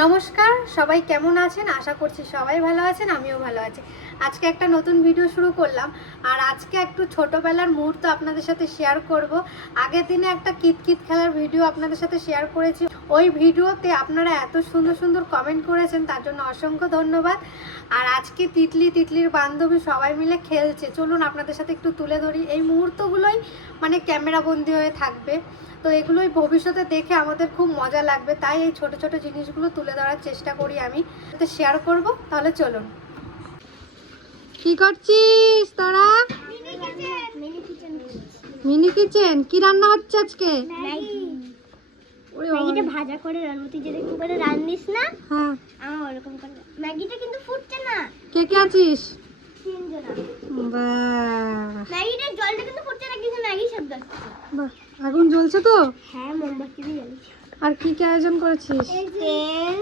নমস্কার, সবাই কেমন আছেন? আশা করছি সবাই ভালো আছেন, আমিও ভালো আছি। আজকে একটা নতুন ভিডিও শুরু করলাম। আর আজকে একটু ছোটবেলার মুহূর্ত আপনাদের সাথে শেয়ার করব। আগের দিনে একটা কিতকিত খেলার ভিডিও আপনাদের সাথে শেয়ার করেছি। ওই ভিডিওতে আপনারা এত সুন্দর সুন্দর কমেন্ট করেছেন, তার জন্য অসংখ্য ধন্যবাদ। আর আজকে তিতলির বান্ধবী সবাই মিলে খেলছে। চলুন আপনাদের সাথে একটু তুলে ধরি। এই মুহূর্তগুলোই মানে ক্যামেরা বন্দি হয়ে থাকবে। তো এগুলোই ভবিষ্যতে দেখে আমাদের খুব মজা লাগবে, তাই এই ছোট ছোট জিনিসগুলো তুলে ধরার চেষ্টা করি, আমি শেয়ার করব। তাহলে চলুন। কি করছিস তোরা? Mini kitchen. কি রান্না হচ্ছে আজকে? ম্যাগিটা ভাজা করে রান্না, যেরকম করে রান্নিস না? হ্যাঁ, আমার ওরকম করে। ম্যাগিটা কিন্তু ফুটছে না। কে কে আছিস? তিনজন। বাহ, ম্যাগিটার জলটা কিন্তু ফুটছে না, কিন্তু ম্যাগি শব্দ আসছে। বাহ, আগুন জ্বলছে তো? হ্যাঁ, মোমবাতি দিয়ে জ্বালিয়েছি। আর কি কি আয়োজন করেছিস? এই তেল,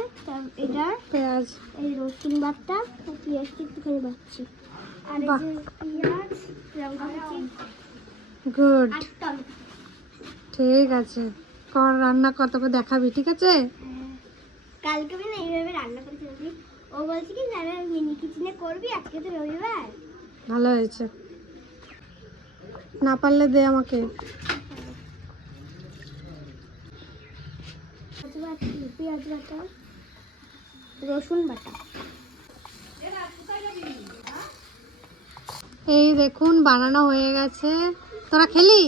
এটা পেঁয়াজ, এই রসুন বাটা, পেঁয়াজটা একটুখানি বাটছি। আর এই বাহ। যে পেঁয়াজ, লঙ্কা কুচি, গুড, আর টমেটো। ঠিক আছে, কর রান্না কর, তোকে দেখাবি, ঠিক আছে? কালকে আমি না এইভাবে রান্না করে ফেলবি। ও বলছে কি যারা মিনি কিচেনে করবি, আজকে তো রবিবার। ভালো হয়েছে, না পারলে দে আমাকে। পেঁয়াজ বাটা, রসুন বাটা। এই দেখুন বানানো হয়ে গেছে। তোরা খেলি?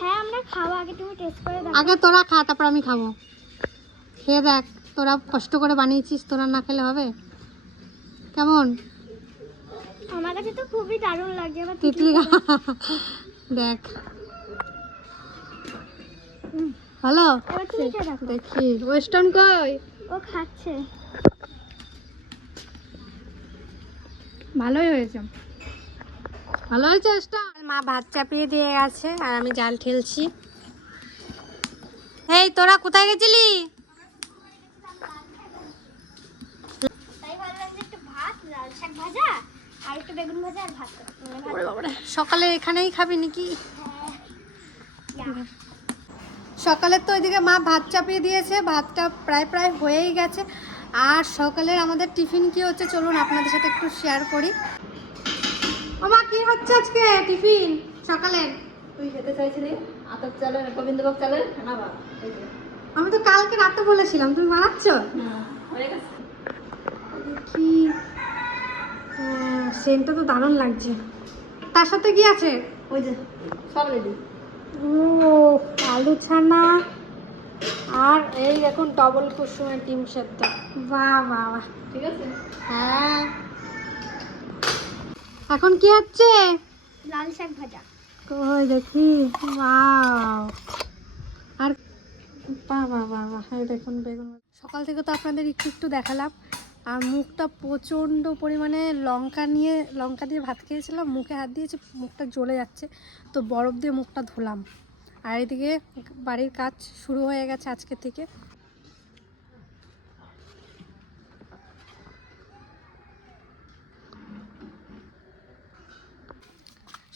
হ্যাঁ, আমরা খাওয়া আগে তুমি টেস্ট করে দেখো। আগে তোরা খা, তারপর আমি খাবো। খেয়ে দেখ, তোরা কষ্ট করে বানিয়েছিস, তোরা না খেলে হবে? কেমন? আমার কাছে তো খুবই দারুণ লাগছে। এবার তিতলি দেখ, ভালো। এবার তুমি খেয়ে দেখো। দেখি ওয়েস্টার্ন কই? ও খাচ্ছে। ভালোই হয়েছে, ভালো হয়েছে ওয়েস্টার্ন। মা ভাত চাপিয়ে দিয়ে গেছে আর আমি জাল ঠেলছি। এই তোরা কোথায় গেছিলি? তাই ভাবলাম যে একটু ভাত, লাল শাক ভাজা আর একটু বেগুন ভাজা আর ভাত করো। ওরে বাবারে, সকালে এখানেই খাবি নাকি? সকালের তো ওইদিকে মা ভাত চাপিয়ে দিয়েছে, ভাতটা প্রায় হয়েই গেছে। আর সকালের আমাদের টিফিন কি হচ্ছে চলুন আপনাদের সাথে একটু শেয়ার করি। ও মা, কি হচ্ছে আজকে টিফিন সকালের? তুই খেতে চাইছিলি আতপ চালের গোবিন্দভোগ চালের খানা ভাত। আমি তো কালকে রাতে বলেছিলাম, তুমি বানাচ্ছ? হয়ে গেছে। কি সেন্টটা তো দারুণ লাগছে। তার সাথে কি আছে? ওই যে সব রেডি। ও, আলু ছানা আর এই দেখুন ডবল কুসুমের ডিম সেদ্ধ। বাহ বাহ বাহ, ঠিক আছে। হ্যাঁ। এখন কি হচ্ছে? লাল শাক ভাজা। কই দেখি। ওয়াও, আর বাহ বাহ বাহ বাহ, এই দেখুন বেগুন। সকাল থেকে তো আপনাদের একটু দেখালাম। আর মুখটা প্রচণ্ড পরিমাণে লঙ্কা দিয়ে ভাত খেয়েছিলাম, মুখে হাত দিয়েছি, মুখটা জ্বলে যাচ্ছে। তো বরফ দিয়ে মুখটা ধুলাম। আর এদিকে বাড়ির কাজ শুরু হয়ে গেছে আজকে থেকে।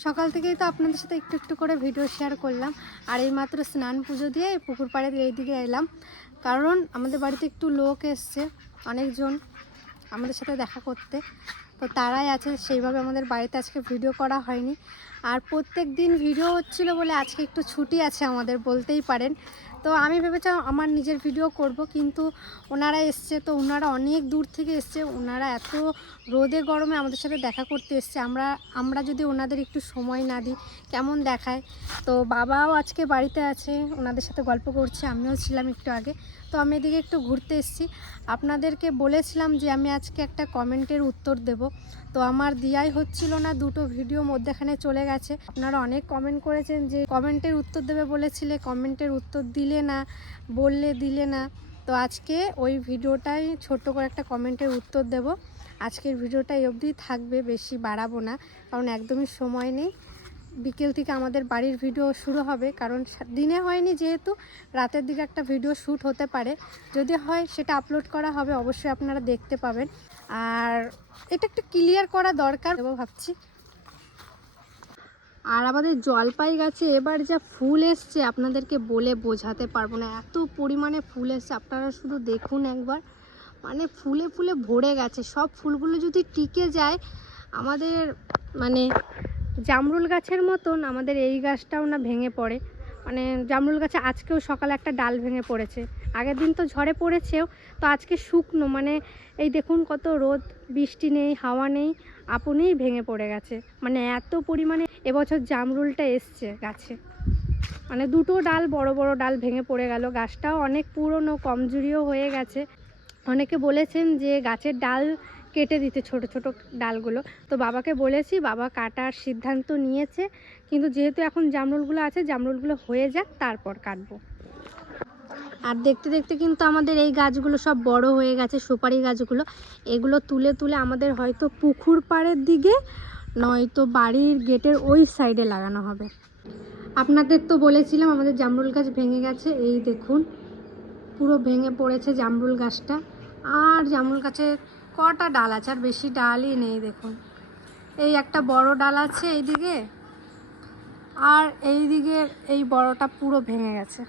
সকাল থেকেই তো আপনাদের সাথে একটু করে ভিডিও শেয়ার করলাম। আর এইমাত্র স্নান পুজো দিয়ে পুকুর পাড়ের এইদিকে এলাম, কারণ আমাদের বাড়িতে একটু লোক এসছে, অনেকজন আমাদের সাথে দেখা করতে। তো তারাই আছে, সেইভাবে আমাদের বাড়িতে আজকে ভিডিও করা হয়নি। আর প্রত্যেক দিন ভিডিও হচ্ছিল বলে আজকে একটু ছুটি আছে আমাদের, বলতেই পারেন। তো আমি ভেবেছিলাম আমার নিজের ভিডিও করব, কিন্তু ওনারা এসছে, তো ওনারা অনেক দূর থেকে এসছে। ওনারা এত রোদে গরমে আমাদের সাথে দেখা করতে এসছে, আমরা যদি ওনাদের একটু সময় না দিই কেমন দেখায়। তো বাবাও আজকে বাড়িতে আছে, ওনাদের সাথে গল্প করছে, আমিও ছিলাম একটু আগে। তো আমি এদিকে একটু ঘুরতে এসেছি। আপনাদেরকে বলেছিলাম যে আমি আজকে একটা কমেন্টের উত্তর দেব, তো আমার দেওয়াই হচ্ছিল না, দুটো ভিডিও মধ্যেখানে চলে গেছে। আপনারা অনেক কমেন্ট করেছেন যে কমেন্টের উত্তর দেবে বলেছিলে, কমেন্টের উত্তর দিলে না, দিলে না। তো আজকে ওই ভিডিওটাই ছোট্ট করে একটা কমেন্টের উত্তর দেব। আজকের ভিডিওটা এই অবধি থাকবে, বেশি বাড়াবো না, কারণ একদমই সময় নেই। বিকেল থেকে আমাদের বাড়ির ভিডিও শুরু হবে, কারণ দিনে হয়নি যেহেতু, রাতের দিকে একটা ভিডিও শ্যুট হতে পারে। যদি হয় সেটা আপলোড করা হবে, অবশ্যই আপনারা দেখতে পাবেন। আর এটা একটু ক্লিয়ার করা দরকার ভাবছি। আর আমাদের জলপাই গাছে এবার যা ফুল এসছে আপনাদেরকে বলে বোঝাতে পারবো না, এত পরিমাণে ফুল এসছে, আপনারা শুধু দেখুন একবার। মানে ফুলে ফুলে ভরে গেছে। সব ফুলগুলো যদি টিকে যায় আমাদের মানে জামরুল গাছের মতন আমাদের এই গাছটাও না ভেঙে পড়ে। মানে জামরুল গাছে আজকেও সকালে একটা ডাল ভেঙে পড়েছে, আগের দিন তো ঝড়ে পড়েছেও, তো আজকে শুকনো মানে এই দেখুন কত রোদ, বৃষ্টি নেই, হাওয়া নেই, আপনিই ভেঙে পড়ে গেছে। মানে এত পরিমাণে এবছর জামরুলটা এসছে গাছে। মানে দুটো ডাল, বড় বড় ডাল ভেঙে পড়ে গেল। গাছটাও অনেক পুরনো, কমজোরিও হয়ে গেছে। অনেকে বলেছেন যে গাছের ডাল কেটে দিতে, ছোট ছোট ডালগুলো। তো বাবাকে বলেছি, বাবা কাটার সিদ্ধান্ত নিয়েছে, কিন্তু যেহেতু এখন জামরুলগুলো আছে, জামরুলগুলো হয়ে যাক তারপর কাটবো। আর দেখতে দেখতে কিন্তু আমাদের এই গাছগুলো সব বড় হয়ে গেছে, সুপারি গাছগুলো। এগুলো তুলে তুলে আমাদের হয়তো পুকুর পাড়ের দিকে নয়তো বাড়ির গেটের ওই সাইডে লাগানো হবে। আপনাদের তো বলেছিলাম আমাদের জামরুল গাছ ভেঙে গেছে, এই দেখুন পুরো ভেঙে পড়েছে জামরুল গাছটা। আর জামরুল গাছে কটা ডাল আছে, আর বেশি ডালই নেই। দেখুন এই একটা বড় ডাল আছে এইদিকে, আর এই দিকে এই বড়টা পুরো ভেঙে গেছে।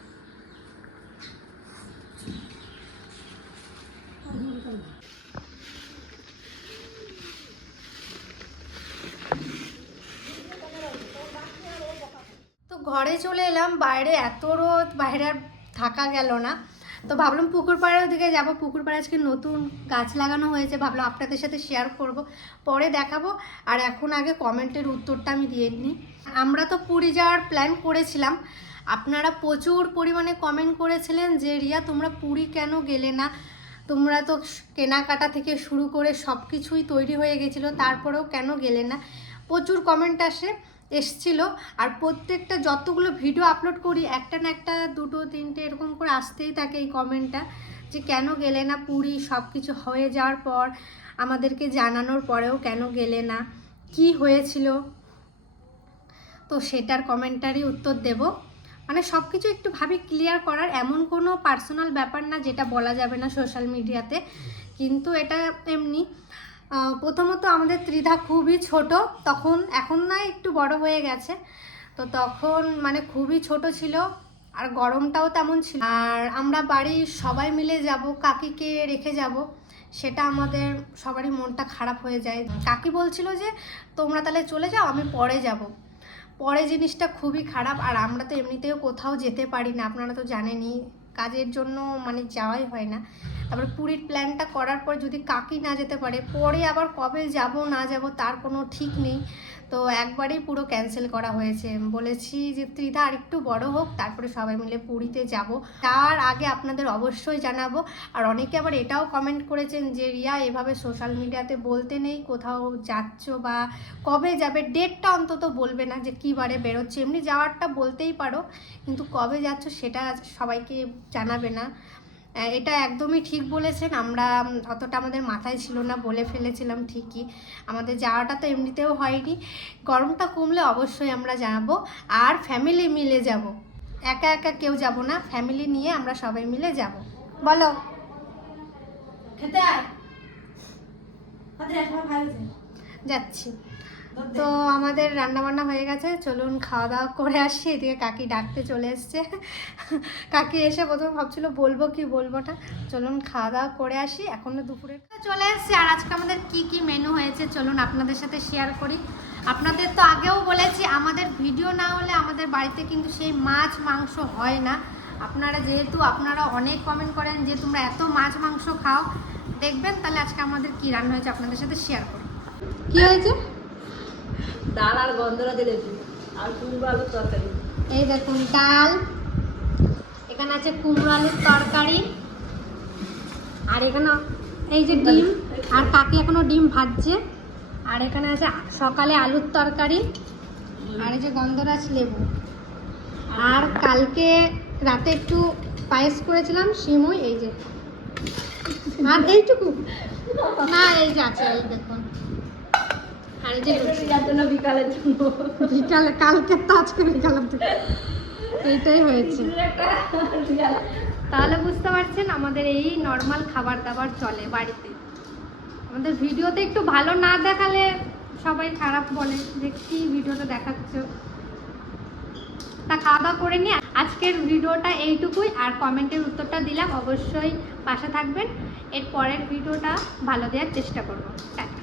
তো ঘরে চলে এলাম, বাইরে এত রোদ, বাইরে আর থাকা গেল না। তো ভাবলাম পুকুর পাড়ের দিকে যাব। পুকুর পাড়ে আজকে নতুন গাছ লাগানো হয়েছে, ভাবলাম আপনাদের সাথে শেয়ার করব, পরে দেখাবো। আর এখন আগে কমেন্টের উত্তরটা আমি দিয়ে নিই। আমরা তো পুরী যাওয়ার প্ল্যান করেছিলাম, আপনারা প্রচুর পরিমাণে কমেন্ট করেছিলেন যে রিয়া তোমরা পুরী কেন গেলে না, তোমরা তো কেনাকাটা থেকে শুরু করে সব কিছুই তৈরি হয়ে গেছিলো, তারপরেও কেন গেলে না। প্রচুর কমেন্ট এসছিল। আর প্রত্যেকটা যতগুলো ভিডিও আপলোড করি একটা না একটা, দুটো তিনটে এরকম করে আসতেই থাকে এই কমেন্টটা, যে কেন গেলে না পুরী, সব কিছু হয়ে যাওয়ার পর আমাদেরকে জানানোর পরেও কেন গেলে না, কি হয়েছিল। তো সেটার কমেন্টারই উত্তর দেব। মানে সব কিছু একটু ভাবি ক্লিয়ার করার, এমন কোনো পার্সোনাল ব্যাপার না যেটা বলা যাবে না সোশ্যাল মিডিয়াতে, কিন্তু এটা এমনি। প্রথমত আমাদের ত্রিধা খুবই ছোট তখন, এখন না একটু বড় হয়ে গেছে, তো তখন মানে খুবই ছোট ছিল, আর গরমটাও তেমন ছিল। আর আমরা বাড়ির সবাই মিলে যাব, কাকিকে রেখে যাব, সেটা আমাদের সবারই মনটা খারাপ হয়ে যায়। কাকি বলছিল যে তোমরা তাহলে চলে যাও, আমি পরে যাব। পরে জিনিসটা খুবই খারাপ। আর আমরা তো এমনিতেও কোথাও যেতে পারি না, আপনারা তো জানেনই, কাজের জন্য মানে যাওয়াই হয় না। তারপরে পুরীর প্ল্যানটা করার পর যদি কাকি না যেতে পারে, পরে আবার কবে যাব না যাব তার কোনো ঠিক নেই। তো একবারেই পুরো ক্যান্সেল করা হয়েছে। বলেছি যে ত্রিধা আর একটু বড় হোক, তারপরে সবাই মিলে পুরীতে যাব। তার আগে আপনাদের অবশ্যই জানাবো। আর অনেকে আবার এটাও কমেন্ট করেছেন যে রিয়া এভাবে সোশ্যাল মিডিয়াতে বলতে নেই কোথাও যাচ্ছ বা কবে যাবে, ডেটটা অন্তত বলবে না যে কী বারে বেরোচ্ছে। এমনি যাওয়ারটা বলতেই পারো, কিন্তু কবে যাচ্ছ সেটা সবাইকে জানাবে না। এটা একদমই ঠিক বলেছেন। আমরা অতটা আমাদের মাথায় ছিল না, বলে ফেলেছিলাম ঠিকই। আমাদের যাওয়াটা তো এমনিতেও হয়নি। গরমটা কমলে অবশ্যই আমরা যাবো, আর ফ্যামিলি মিলে যাব, একা একা কেউ যাব না, ফ্যামিলি নিয়ে আমরা সবাই মিলে যাব। বলো খেতে আয়, যাচ্ছি। তো আমাদের রান্নাবান্না হয়ে গেছে, চলুন খাওয়া দাওয়া করে আসি। এদিকে কাকি ডাকতে চলে এসছে। কাকি এসে প্রথমে ভাবছিল বলবো কি বলবো না, চলুন খাওয়া দাওয়া করে আসি। এখনো দুপুরে চলে এসছে। আর আজকে আমাদের কি কি মেনু হয়েছে চলুন আপনাদের সাথে শেয়ার করি। আপনাদের তো আগেও বলেছি আমাদের ভিডিও না হলে আমাদের বাড়িতে কিন্তু সেই মাছ মাংস হয় না। আপনারা অনেক কমেন্ট করেন যে তোমরা এত মাছ মাংস খাও, দেখবেন তাহলে আজকে আমাদের কি রান্না হয়েছে আপনাদের সাথে শেয়ার করি। কি হয়েছে? ডাল আর গন্ধরা দিয়ে দেবো, আর কুমড়ো আলুর তরকারি। এই দেখুন ডাল, এখানে আছে কুমড়ো আলুর তরকারি, আর এখানে এই যে ডিম, আর কাকি এখনো ডিম ভাজছে। আর এখানে আছে সকালে আলুর তরকারি, আর এই যে গন্ধরাজ লেবু। আর কালকে রাতে একটু পায়েস করেছিলাম সিমুই, এই যে। আর এইটুকু না, এই যে আছে, এই দেখুন। আর এই যে বিকালের জন্য, বিকালে কালকে তো আজকে বিকালের থেকে এইটাই হয়েছে। তাহলে বুঝতে পারছেন আমাদের এই নর্মাল খাবার দাবার চলে বাড়িতে। আমাদের ভিডিওতে একটু ভালো না দেখালে সবাই খারাপ বলে যে কি ভিডিওটা দেখাচ্ছ। তা খাওয়া দাওয়া করে নিয়ে আজকের ভিডিওটা এইটুকুই। আর কমেন্টের উত্তরটা দিলাম, অবশ্যই পাশে থাকবেন, এর পরের ভিডিওটা ভালো দেওয়ার চেষ্টা করবো। টাটা।